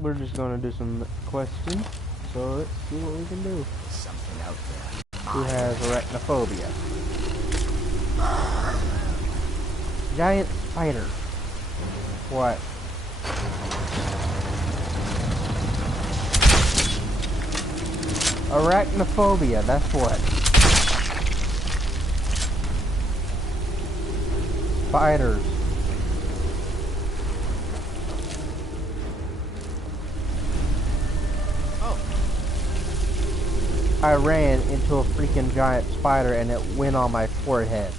we're just gonna do some questions. So let's see what we can do. Something out there. Who has arachnophobia? Giant spider. What? Arachnophobia, that's what. Spiders. Oh. I ran into a freaking giant spider and it went on my forehead.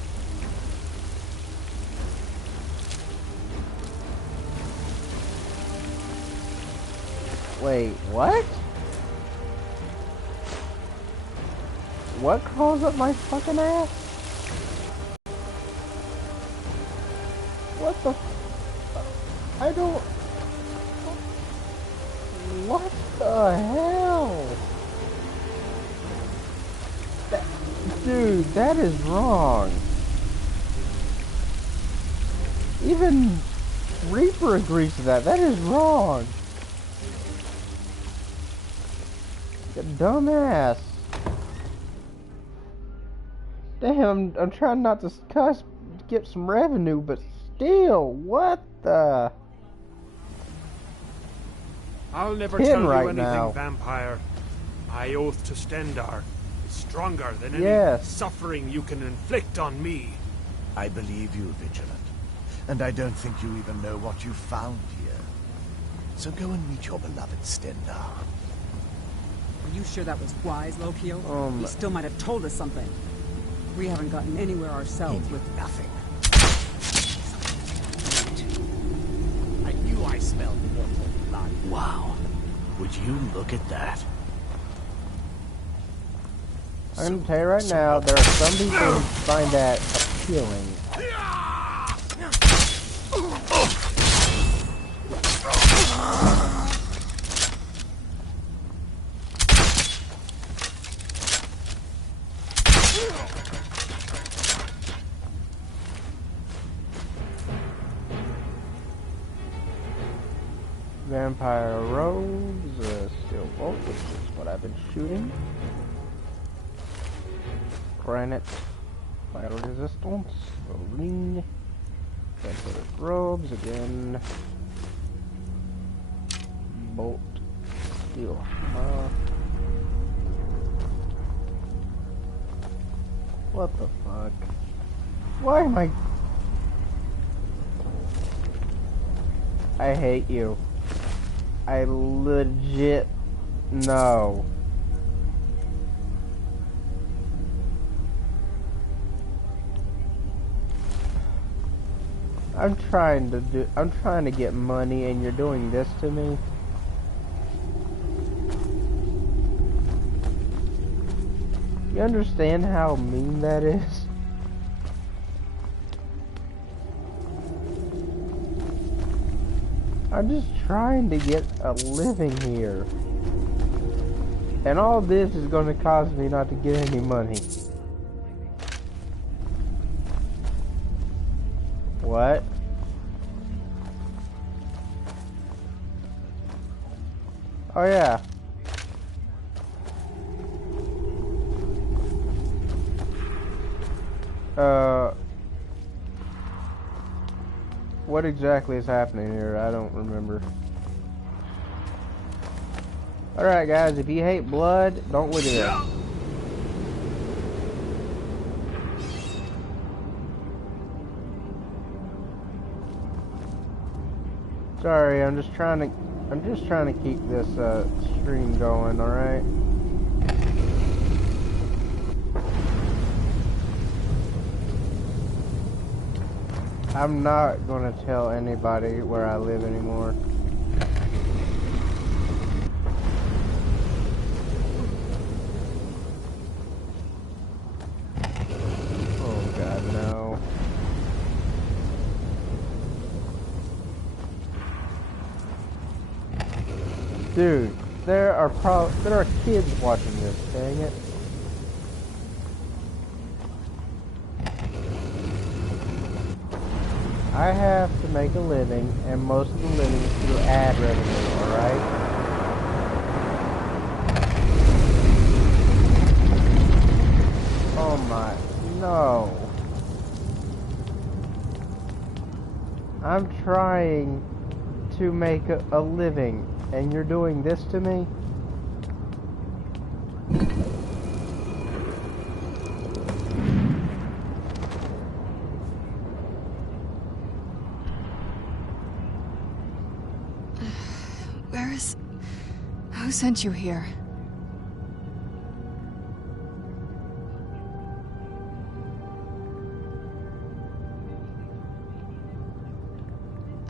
Wait, what? What crawls up my fucking ass? What the I don't... What the hell? Dude, that is wrong. Even Reaper agrees to that. That is wrong. You dumbass. Damn, I'm trying not to cuss, get some revenue, but still, what the? I'll never Pin tell you right anything, now. vampire. My oath to Stendar is stronger than any Yes. suffering you can inflict on me. I believe you, Vigilant. And I don't think you even know what you found here. So go and meet your beloved Stendar. Are you sure that was wise, Lokio? Um, He still might have told us something. We haven't gotten anywhere ourselves He with knew nothing. I knew I smelled mortal blood. Wow. Would you look at that? I'm gonna tell you right now, there are some people who find that appealing. Vampire robes, steel bolt, which is what I've been shooting. Granite, fire resistance, a ring, vampire robes again. Bolt, steel hammer. What the fuck? Why am I hate you. I legit no. I'm trying to get money and you're doing this to me. You understand how mean that is? I'm just trying to get a living here. And all this is going to cause me not to get any money. What? Oh yeah. What exactly is happening here? I don't remember. Alright guys, if you hate blood, don't look at it. Sorry, I'm just trying to keep this stream going, alright? I'm not gonna tell anybody where I live anymore. Oh god, no. Dude, there are kids watching this, dang it. I have to make a living, and most of the living is through ad revenue, alright? Oh my, no. I'm trying to make a living, and you're doing this to me? Who sent you here?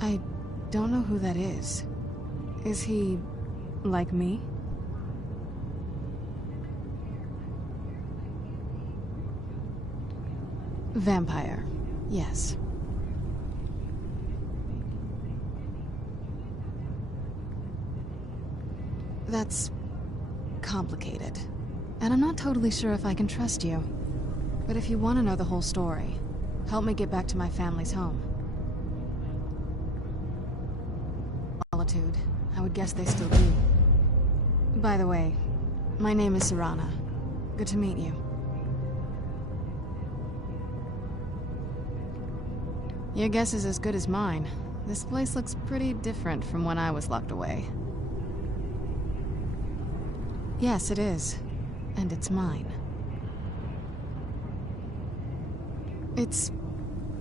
I don't know who that is. Is he like me? Vampire, yes. That's complicated. And I'm not totally sure if I can trust you. But if you want to know the whole story, help me get back to my family's home. Solitude. I would guess they still do. By the way, my name is Serana. Good to meet you. Your guess is as good as mine. This place looks pretty different from when I was locked away. Yes, it is. And it's mine. It's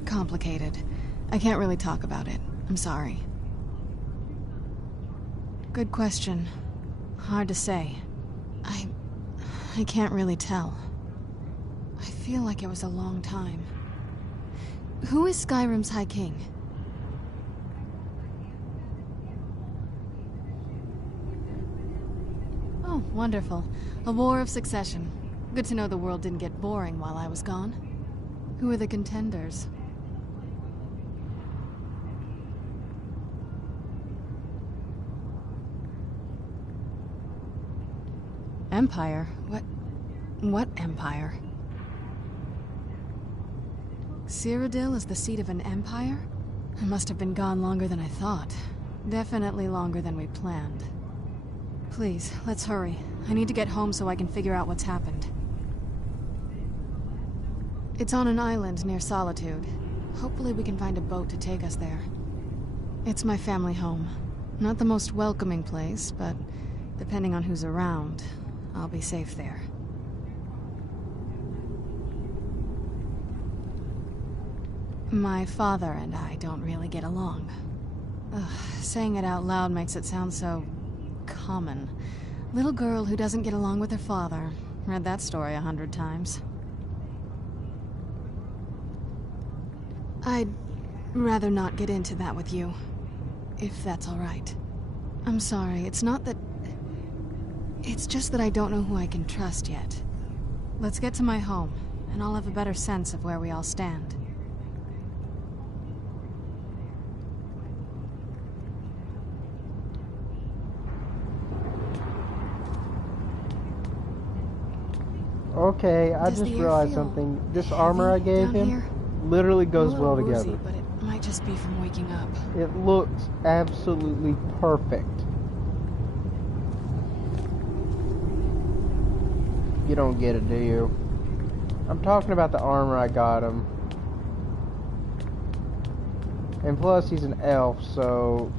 complicated. I can't really talk about it. I'm sorry. Good question. Hard to say. I can't really tell. I feel like it was a long time. Who is Skyrim's High King? Oh, wonderful. A war of succession. Good to know the world didn't get boring while I was gone. Who are the contenders? Empire? What empire? Cyrodiil is the seat of an empire? I must have been gone longer than I thought. Definitely longer than we planned. Please, let's hurry. I need to get home so I can figure out what's happened. It's on an island near Solitude. Hopefully we can find a boat to take us there. It's my family home. Not the most welcoming place, but depending on who's around, I'll be safe there. My father and I don't really get along. Ugh, saying it out loud makes it sound so common. Little girl who doesn't get along with her father. Read that story 100 times. I'd rather not get into that with you, if that's all right. I'm sorry, it's not that... It's just that I don't know who I can trust yet. Let's get to my home, and I'll have a better sense of where we all stand. Okay, I just realized something. This armor I gave him literally goes well together. But it might just be from waking up. It looks absolutely perfect. You don't get it, do you? I'm talking about the armor I got him. And plus, he's an elf, so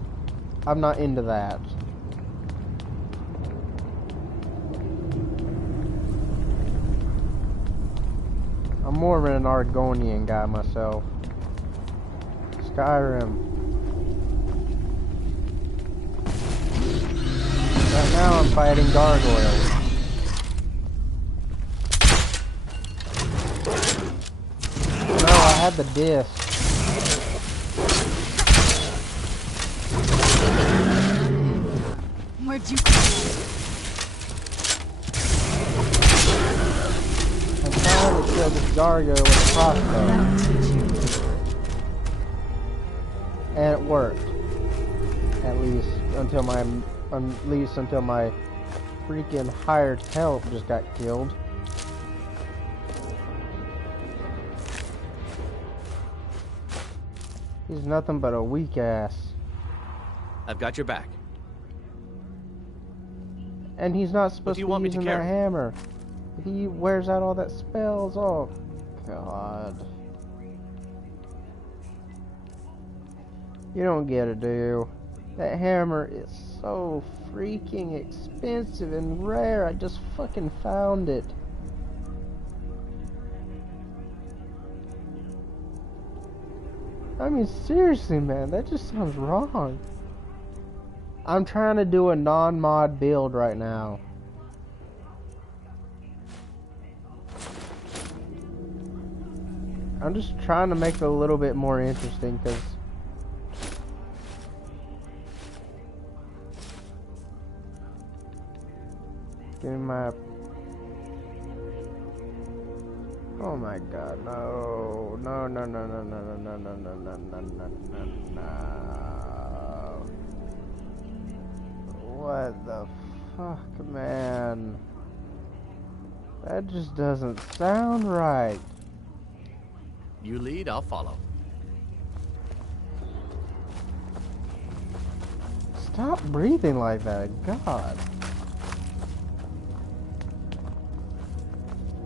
I'm not into that. I'm more of an Argonian guy myself. Skyrim. Right now I'm fighting gargoyles. No, I had the disc. Where'd you come from? I'm trying to kill this gargoyle with a crossbow. And it worked. At least until my freaking hired help just got killed. He's nothing but a weak ass. I've got your back. And he's not supposed do you to want be me to using that carry? hammer. He wears out all that spells. Oh, God. You don't get it, do you? That hammer is so freaking expensive and rare. I just fucking found it. I mean, seriously, man, that just sounds wrong. I'm trying to do a non-mod build right now. I'm just trying to make it a little bit more interesting, because give me my... Oh my God, no. No, no, no, no, no, no, no, no, no, no, no, no, no. What the fuck, man? That just doesn't sound right. You lead, I'll follow. Stop breathing like that, God.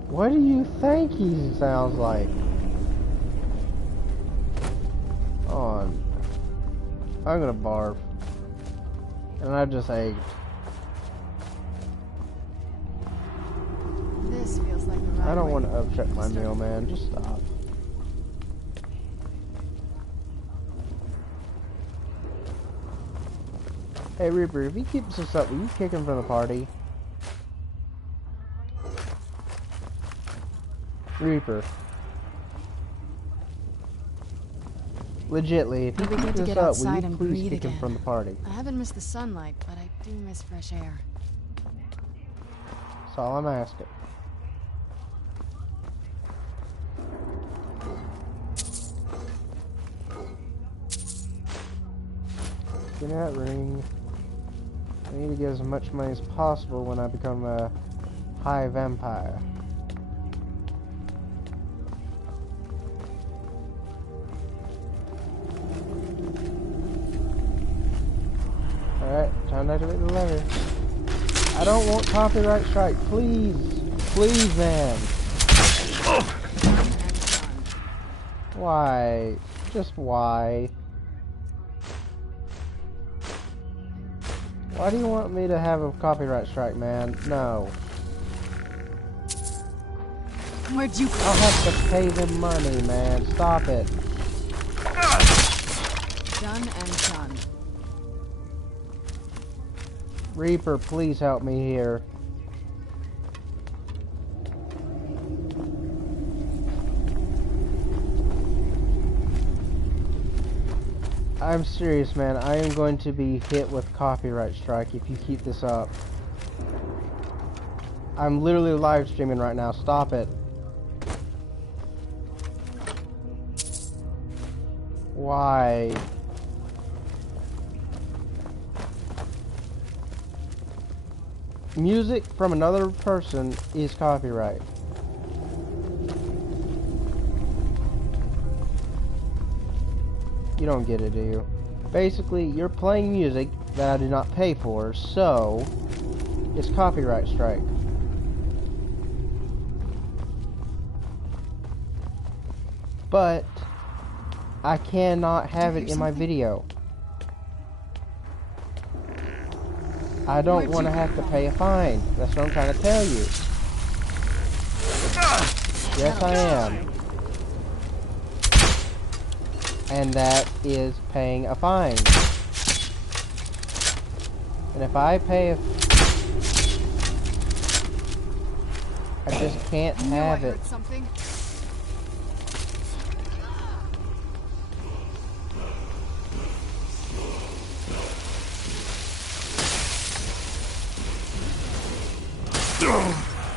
What do you think he sounds like? Oh, I'm gonna barf. And I just ate. This feels like the right I don't way. want to upset my meal, man. Just stop. Hey, Reaper, if he keeps this up, will you kick him from the party? Reaper. Legitly, if you It'll be keep good to this get up, will outside you and please breathe kick him again. from the party? I haven't missed the sunlight, but I do miss fresh air. That's all I'm asking. Get that ring. I need to get as much money as possible when I become a high vampire. Alright, time to activate the lever. I don't want copyright strike, please. Please, man. Why? Just why? Why do you want me to have a copyright strike, man? No. Where'd you I'll have to pay them money, man. Stop it. Done and done. Reaper, please help me here. I'm serious, man. I am going to be hit with copyright strike if you keep this up. I'm literally live streaming right now. Stop it. Why? Music from another person is copyright. You don't get it, do you? Basically, you're playing music that I did not pay for, so it's copyright strike. But I cannot have it in my video. I don't want to have to pay a fine. That's what I'm trying to tell you. Yes, I am. And that is paying a fine. And if I pay a... I just can't have it. Something.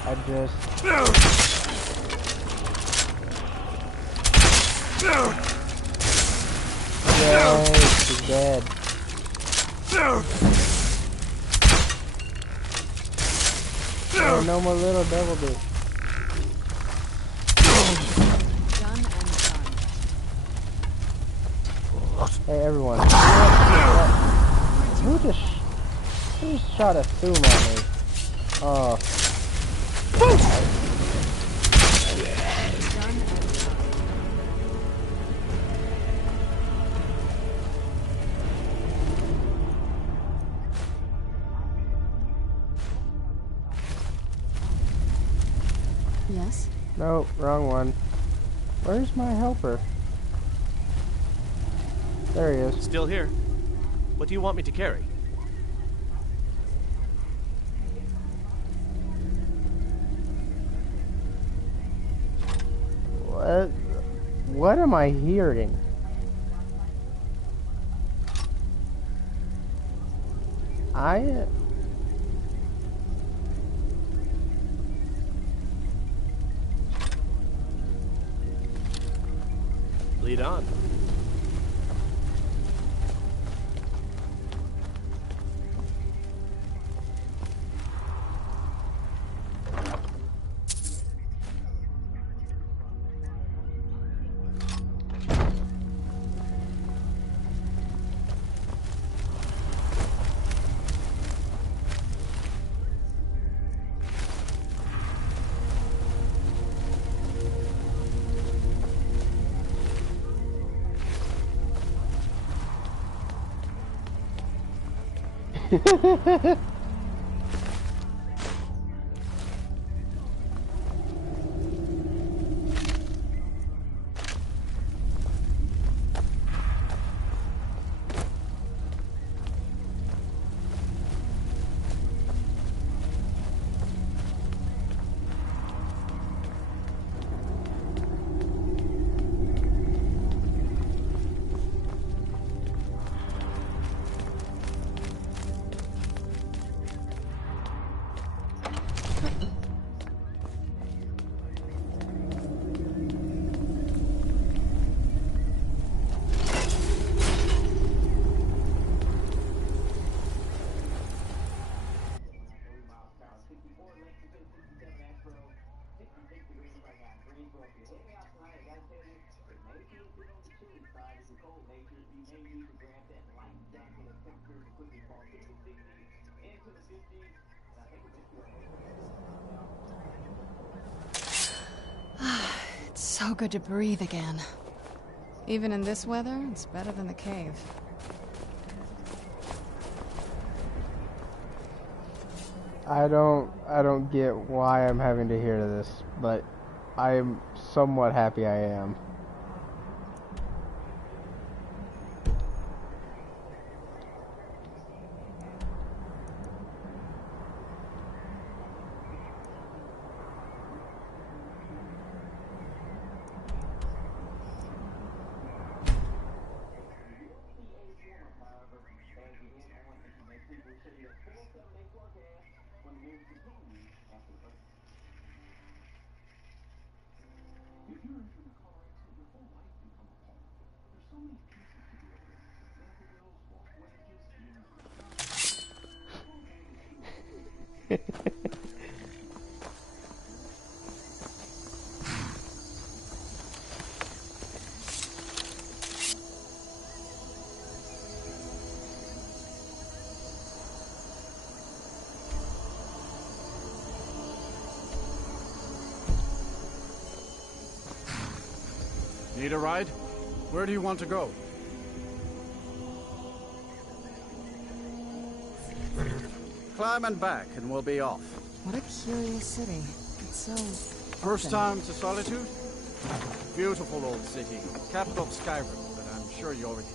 I just... Yay, she's dead. Oh, no more little devil dick. Done and done. Hey, everyone. Who just shot a Thum at me? Oh. Yes? No, wrong one. Where's my helper? There he is. Still here. What do you want me to carry? What am I hearing? Lead on. It's so good to breathe again. Even in this weather, it's better than the cave. I don't get why I'm having to hear this, but I'm somewhat happy I am. Need a ride? Where do you want to go? Climb and back, and we'll be off. What a curious city. It's so... First open. time to Solitude? Beautiful old city. Capital of Skyrim, but I'm sure you already...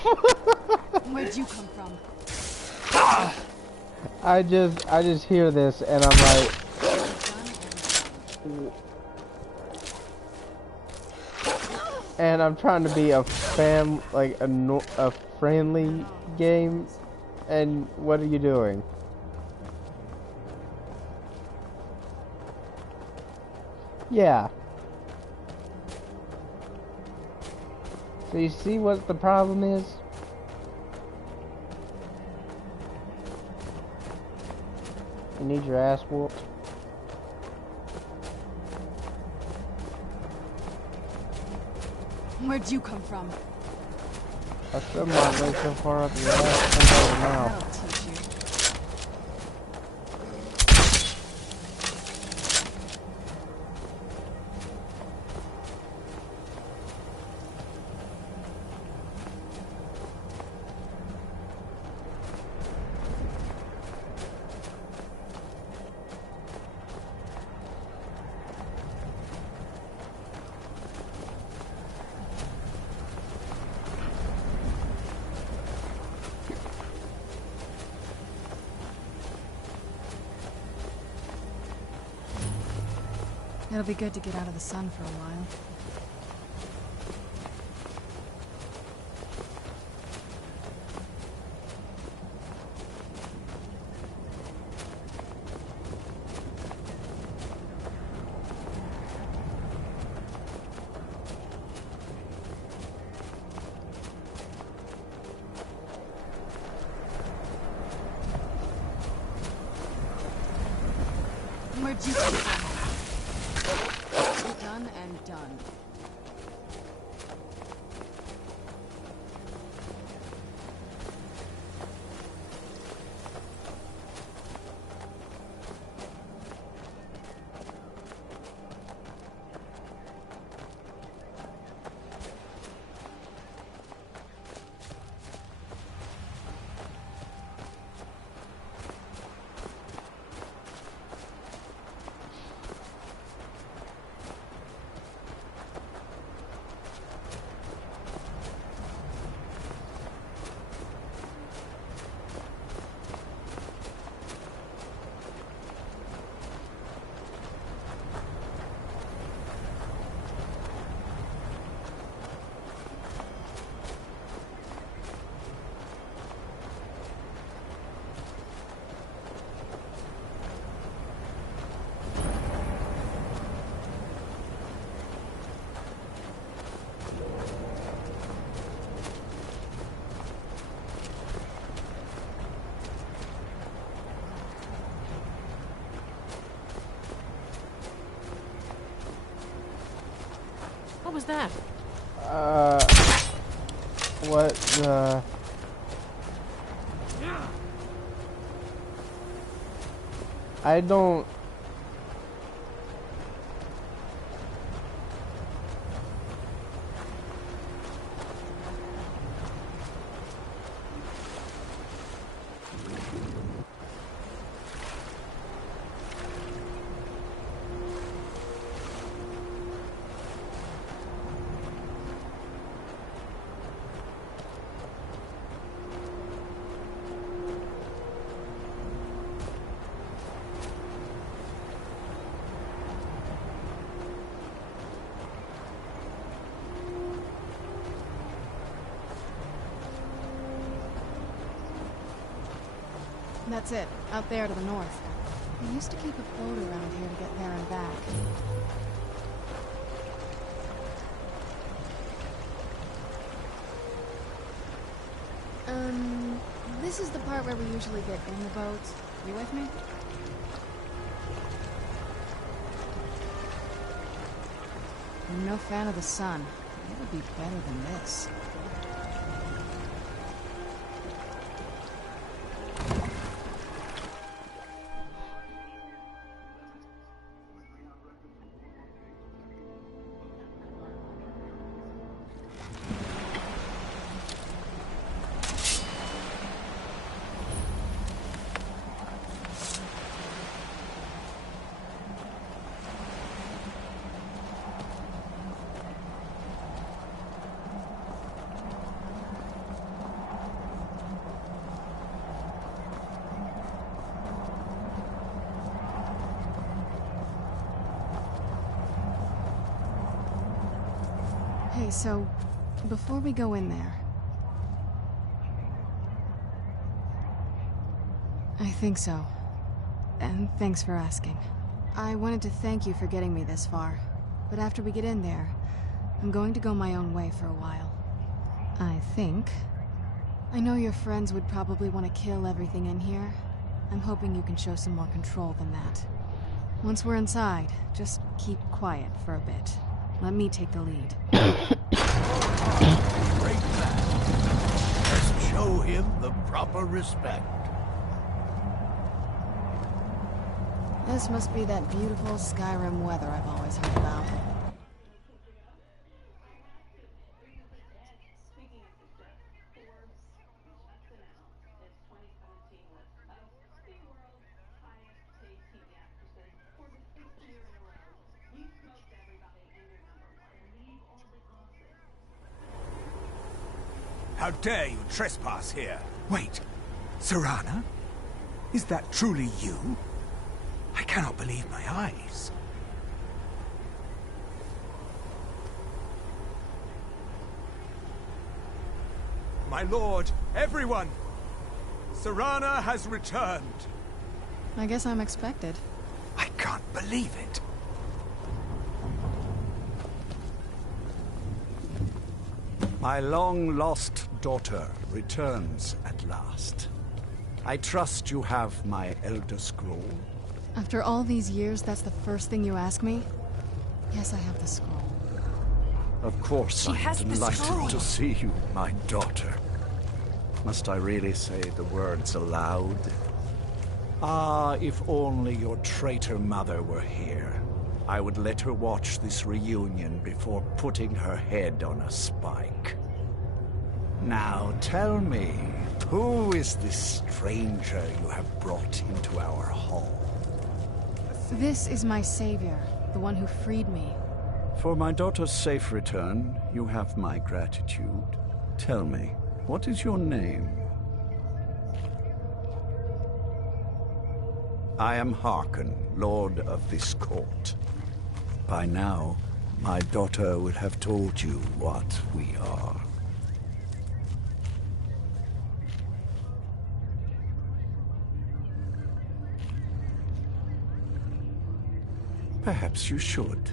Where'd you come from? I just hear this and I'm like, and I'm trying to be a a friendly game, and what are you doing? Yeah. So you see what the problem is? You need your ass whooped. Where'd you come from? I still might way so far up your ass come out of the mouth. That'll teach you. It'll be good to get out of the sun for a while. Where'd you come from? Done and done. What was that? What the... I don't... That's it, out there to the north. We used to keep a boat around here to get there and back. This is the part where we usually get in the boat. You with me? I'm no fan of the sun. It would be better than this. Okay, so before we go in there, I think so. And thanks for asking. I wanted to thank you for getting me this far, but after we get in there, I'm going to go my own way for a while. I think. I know your friends would probably want to kill everything in here. I'm hoping you can show some more control than that. Once we're inside, just keep quiet for a bit. Let me take the lead. Great man. Let's show him the proper respect. This must be that beautiful Skyrim weather I've always heard about. How dare you trespass here? Wait, Serana? Is that truly you? I cannot believe my eyes. My lord, everyone! Serana has returned. I guess I'm expected. I can't believe it. My long-lost daughter returns at last. I trust you have my Elder Scroll. After all these years, that's the first thing you ask me? Yes, I have the scroll. Of course, She has I'm the delighted scroll. to see you, my daughter. Must I really say the words aloud? Ah, if only your traitor mother were here. I would let her watch this reunion before putting her head on a spike. Now tell me, who is this stranger you have brought into our hall? This is my savior, the one who freed me. For my daughter's safe return, you have my gratitude. Tell me, what is your name? I am Harkon, Lord of this court. By now, my daughter would have told you what we are. Perhaps you should.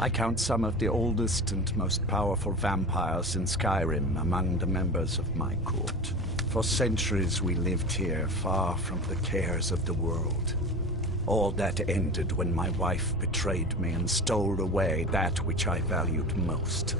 I count some of the oldest and most powerful vampires in Skyrim among the members of my court. For centuries we lived here, far from the cares of the world. All that ended when my wife betrayed me and stole away that which I valued most.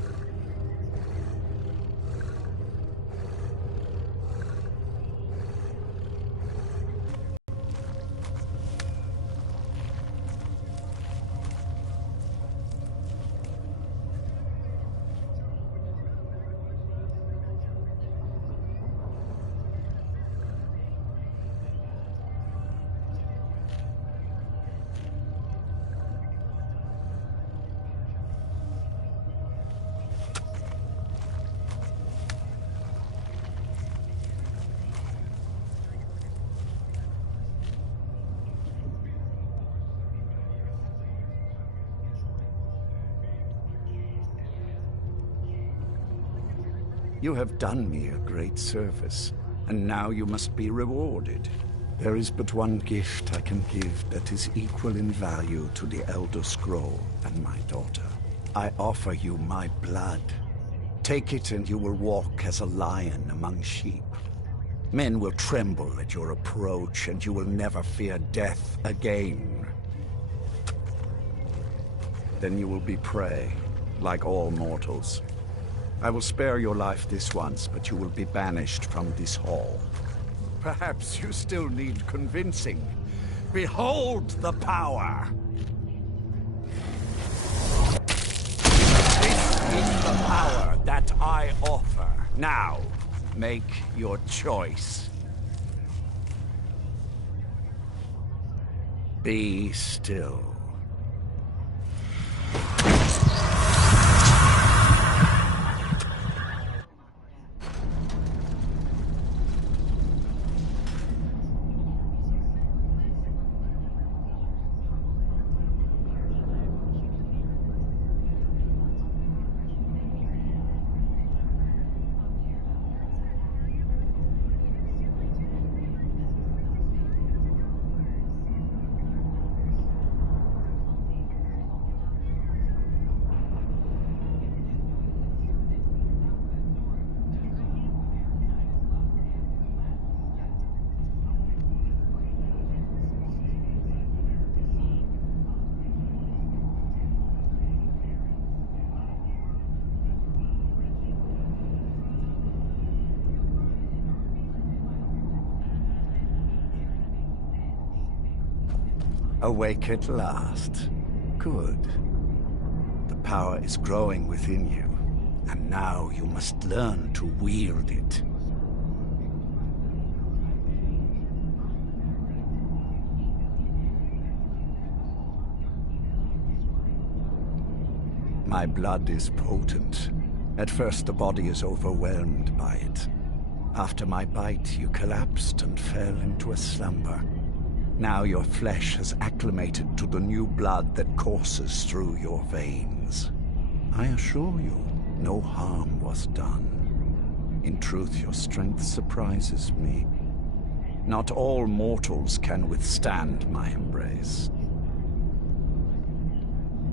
You have done me a great service, and now you must be rewarded. There is but one gift I can give that is equal in value to the Elder Scroll and my daughter. I offer you my blood. Take it and you will walk as a lion among sheep. Men will tremble at your approach, and you will never fear death again. Then you will be prey, like all mortals. I will spare your life this once, but you will be banished from this hall. Perhaps you still need convincing. Behold the power! This is the power that I offer. Now, make your choice. Be still. Awake at last. Good. The power is growing within you, and now you must learn to wield it. My blood is potent. At first the body is overwhelmed by it. After my bite, you collapsed and fell into a slumber. Now your flesh has acclimated to the new blood that courses through your veins. I assure you, no harm was done. In truth, your strength surprises me. Not all mortals can withstand my embrace.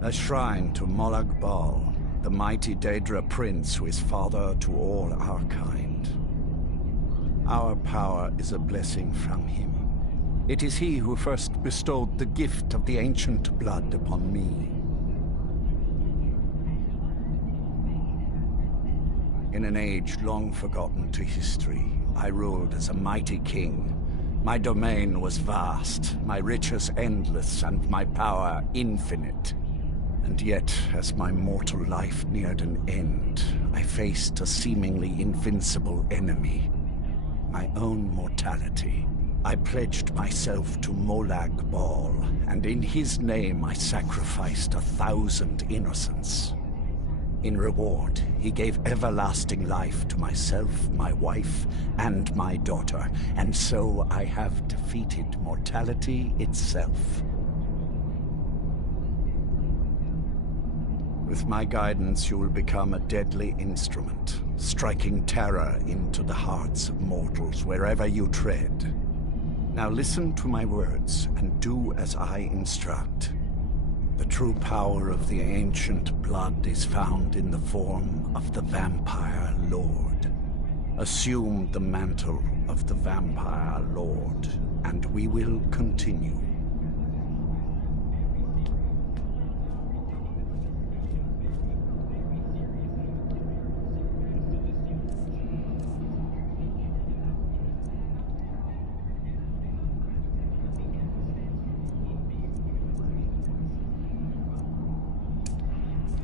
A shrine to Molag Bal, the mighty Daedra prince who is father to all our kind. Our power is a blessing from him. It is he who first bestowed the gift of the ancient blood upon me. In an age long forgotten to history, I ruled as a mighty king. My domain was vast, my riches endless, and my power infinite. And yet, as my mortal life neared an end, I faced a seemingly invincible enemy. My own mortality. I pledged myself to Molag Bal, and in his name I sacrificed 1,000 innocents. In reward, he gave everlasting life to myself, my wife, and my daughter, and so I have defeated mortality itself. With my guidance, you will become a deadly instrument, striking terror into the hearts of mortals wherever you tread. Now listen to my words, and do as I instruct. The true power of the ancient blood is found in the form of the Vampire Lord. Assume the mantle of the Vampire Lord, and we will continue.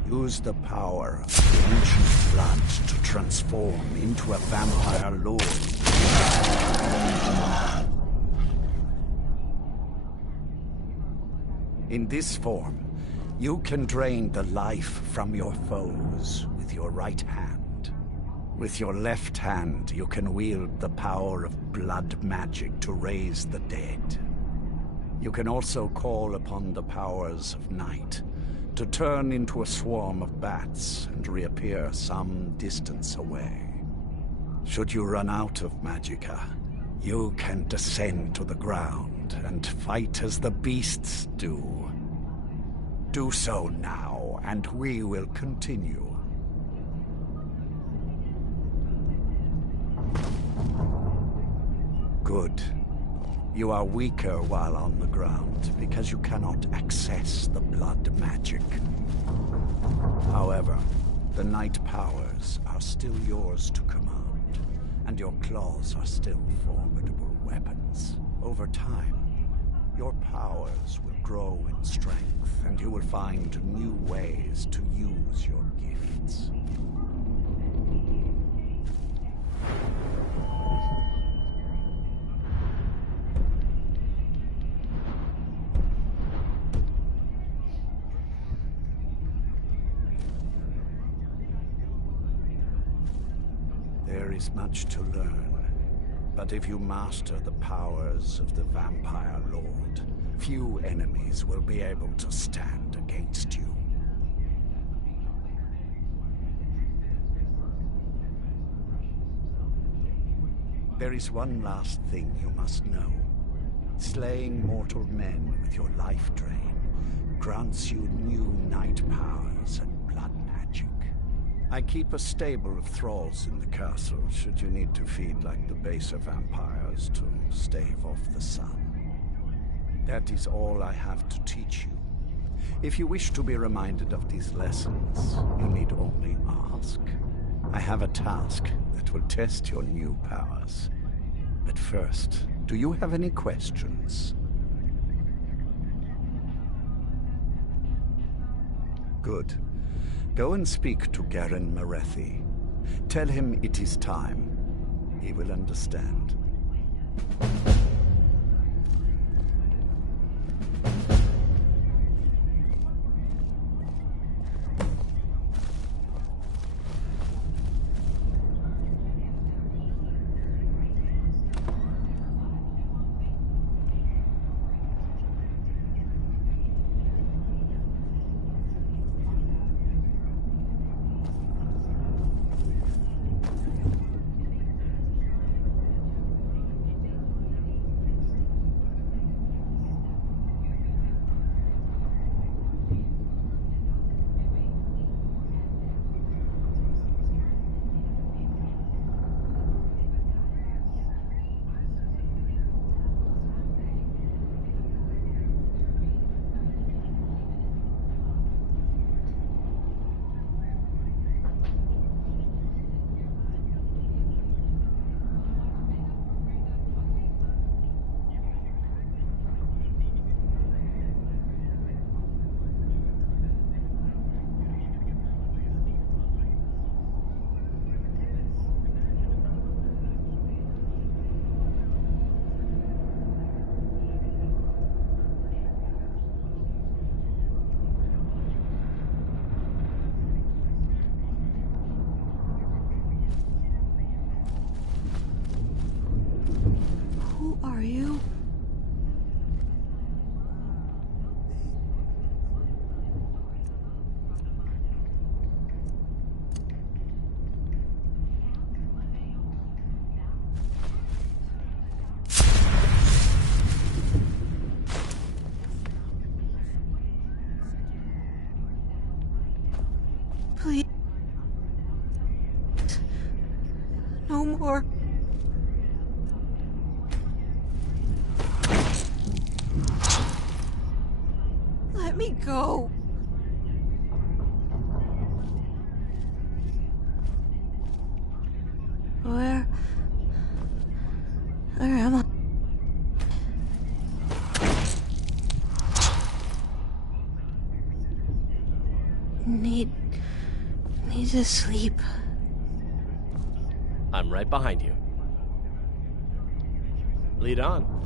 Use the power of the ancient blood to transform into a Vampire Lord. In this form, you can drain the life from your foes with your right hand. With your left hand, you can wield the power of blood magic to raise the dead. You can also call upon the powers of night, to turn into a swarm of bats and reappear some distance away. Should you run out of magicka, you can descend to the ground and fight as the beasts do. Do so now, and we will continue. Good. You are weaker while on the ground, because you cannot access the blood magic. However, the night powers are still yours to command, and your claws are still formidable weapons. Over time, your powers will grow in strength, and you will find new ways to use your gifts. There is much to learn, but if you master the powers of the Vampire Lord, few enemies will be able to stand against you. There is one last thing you must know. Slaying mortal men with your life drain grants you new night powers and blood magic. I keep a stable of thralls in the castle, should you need to feed like the baser vampires to stave off the sun. That is all I have to teach you. If you wish to be reminded of these lessons, you need only ask. I have a task that will test your new powers. But first, do you have any questions? Good. Go and speak to Garen Marethi. Tell him it is time. He will understand. Who are you? Please. No more. Let me go. Where am I? Need to sleep. I'm right behind you. Lead on.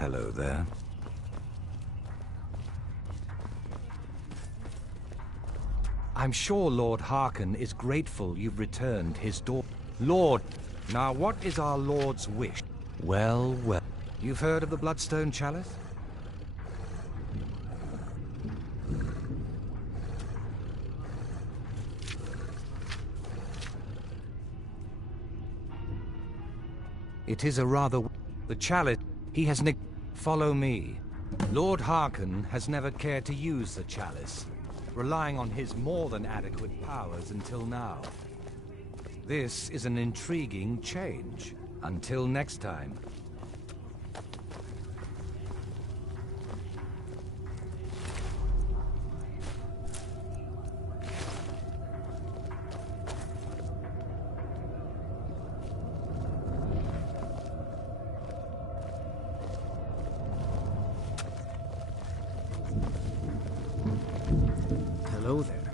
Hello there. I'm sure Lord Harkon is grateful you've returned his daughter. Lord, now what is our Lord's wish? Well, well. You've heard of the Bloodstone Chalice? It is a rather... The chalice, he has Follow me. Lord Harkon has never cared to use the chalice, relying on his more than adequate powers until now. This is an intriguing change. Until next time. Hello there.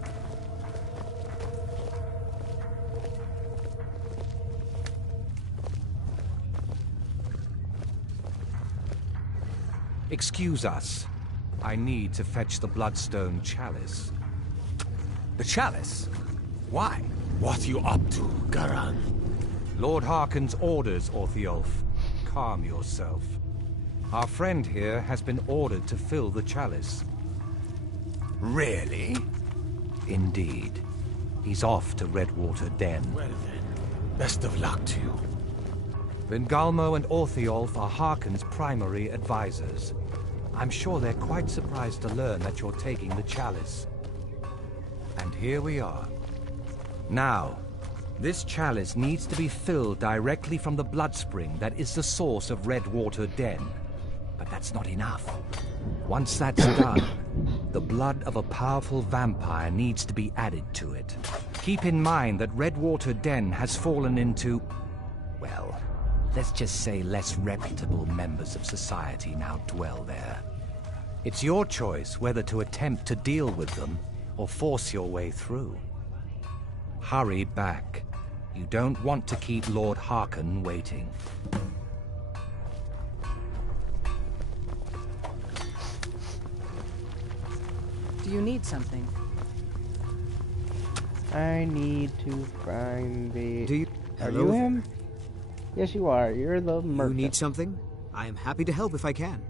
Excuse us. I need to fetch the Bloodstone Chalice. The chalice? Why? What are you up to, Garan? Lord Harkon's orders, Orthiolf. Calm yourself. Our friend here has been ordered to fill the chalice. Really? Indeed. He's off to Redwater Den. Well then, best of luck to you. Vingalmo and Orthiolf are Harkon's primary advisors. I'm sure they're quite surprised to learn that you're taking the chalice. And here we are. Now, this chalice needs to be filled directly from the blood spring that is the source of Redwater Den. But that's not enough. Once that's done, the blood of a powerful vampire needs to be added to it. Keep in mind that Redwater Den has fallen into, well, let's just say less reputable members of society now dwell there. It's your choice whether to attempt to deal with them or force your way through. Hurry back. You don't want to keep Lord Harkon waiting. Do you need something? I need to find the... Do you... Are Hello you there. him? Yes, you are. You're the merchant. You need something? I am happy to help if I can.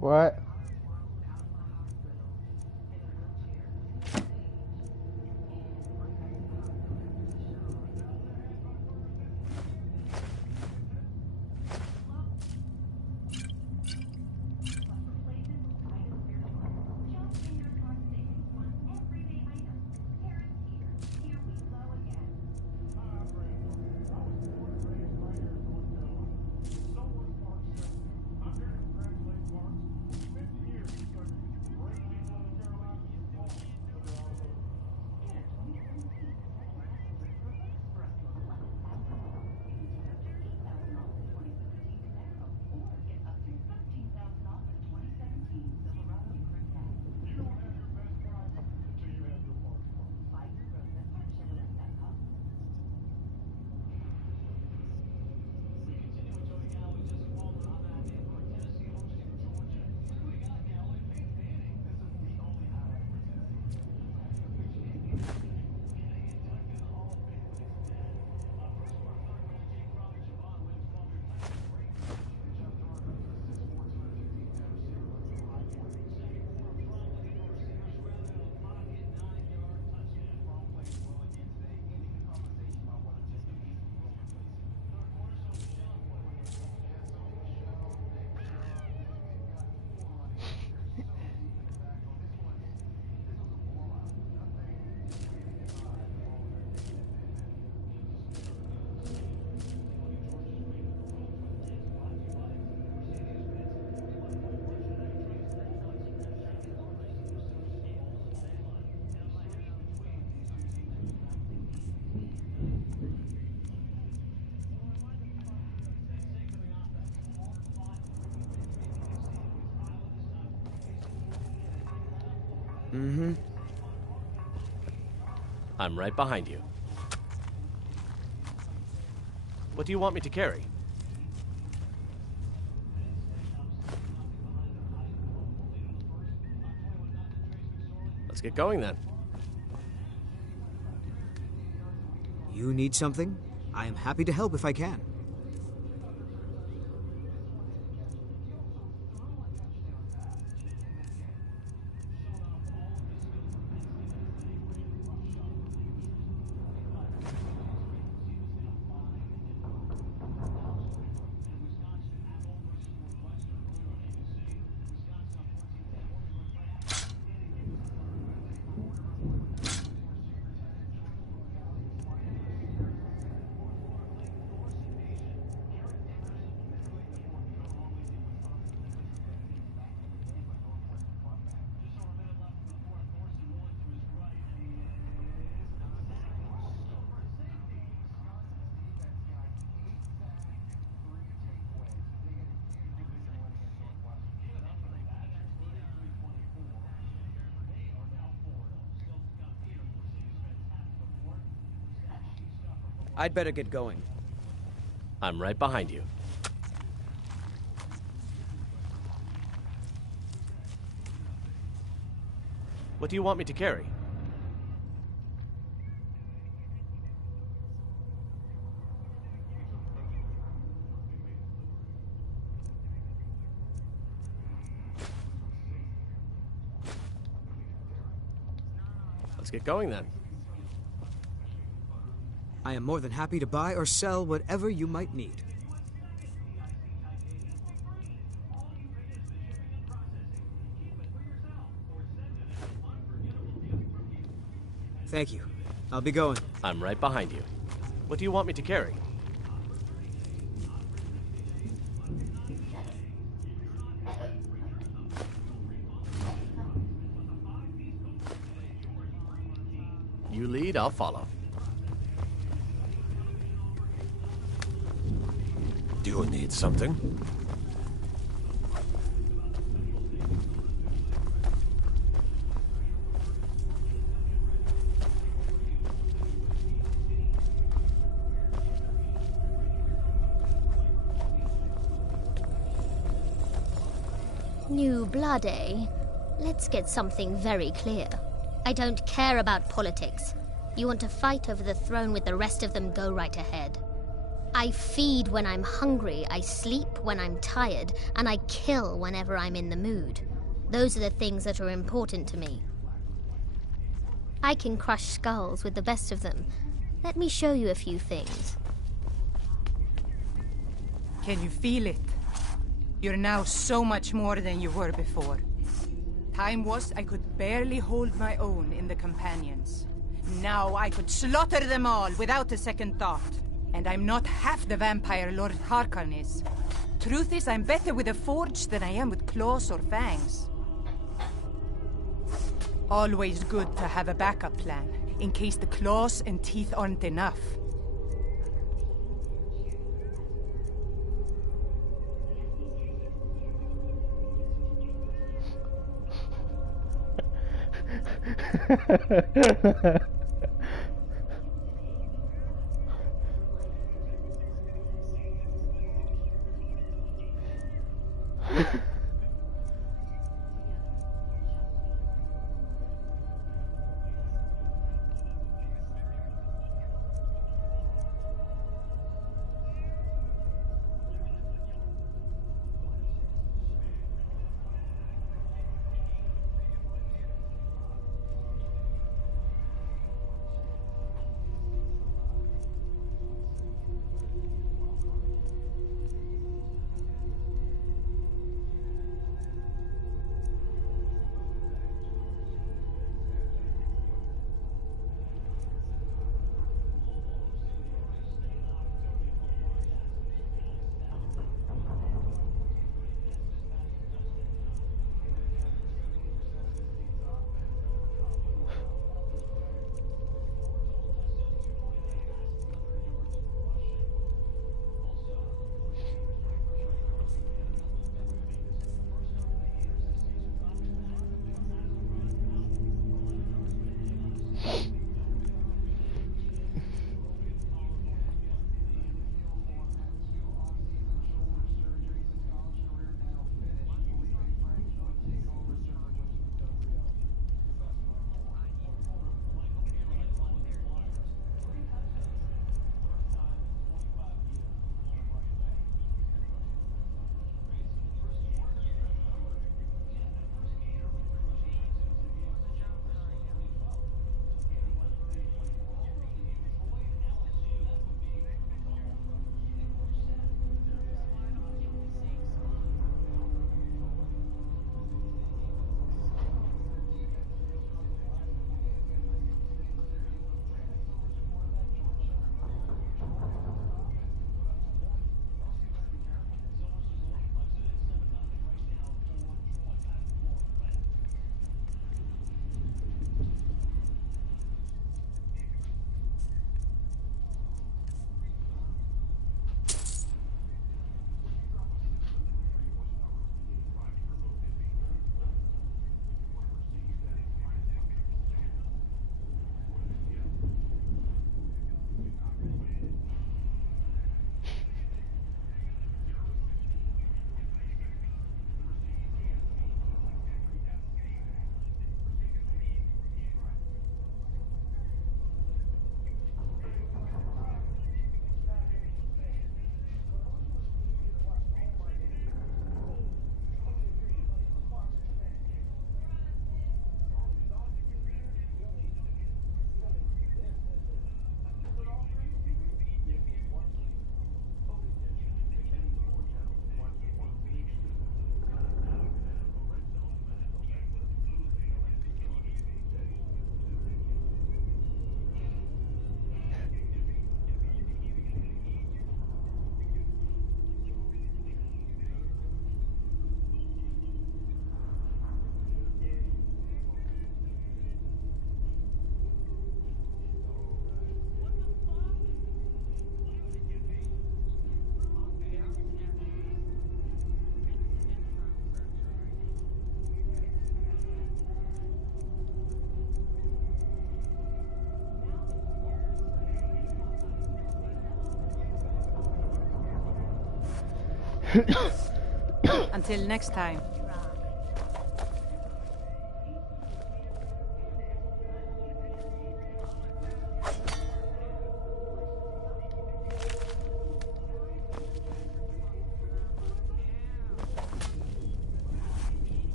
What? Mm-hmm. I'm right behind you. What do you want me to carry? Let's get going then. You need something? I am happy to help if I can. I'd better get going. I'm right behind you. What do you want me to carry? Let's get going then. I am more than happy to buy or sell whatever you might need. Thank you. I'll be going. I'm right behind you. What do you want me to carry? You lead, I'll follow. Do you need something? New blood, eh? Let's get something very clear. I don't care about politics. You want to fight over the throne with the rest of them, go right ahead. I feed when I'm hungry, I sleep when I'm tired, and I kill whenever I'm in the mood. Those are the things that are important to me. I can crush skulls with the best of them. Let me show you a few things. Can you feel it? You're now so much more than you were before. Time was I could barely hold my own in the companions. Now I could slaughter them all without a second thought. And I'm not half the vampire Lord Harkon is. Truth is, I'm better with a forge than I am with claws or fangs. Always good to have a backup plan, in case the claws and teeth aren't enough. Until next time.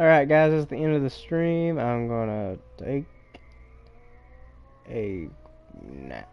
Alright guys, that's the end of the stream. I'm gonna take a nap.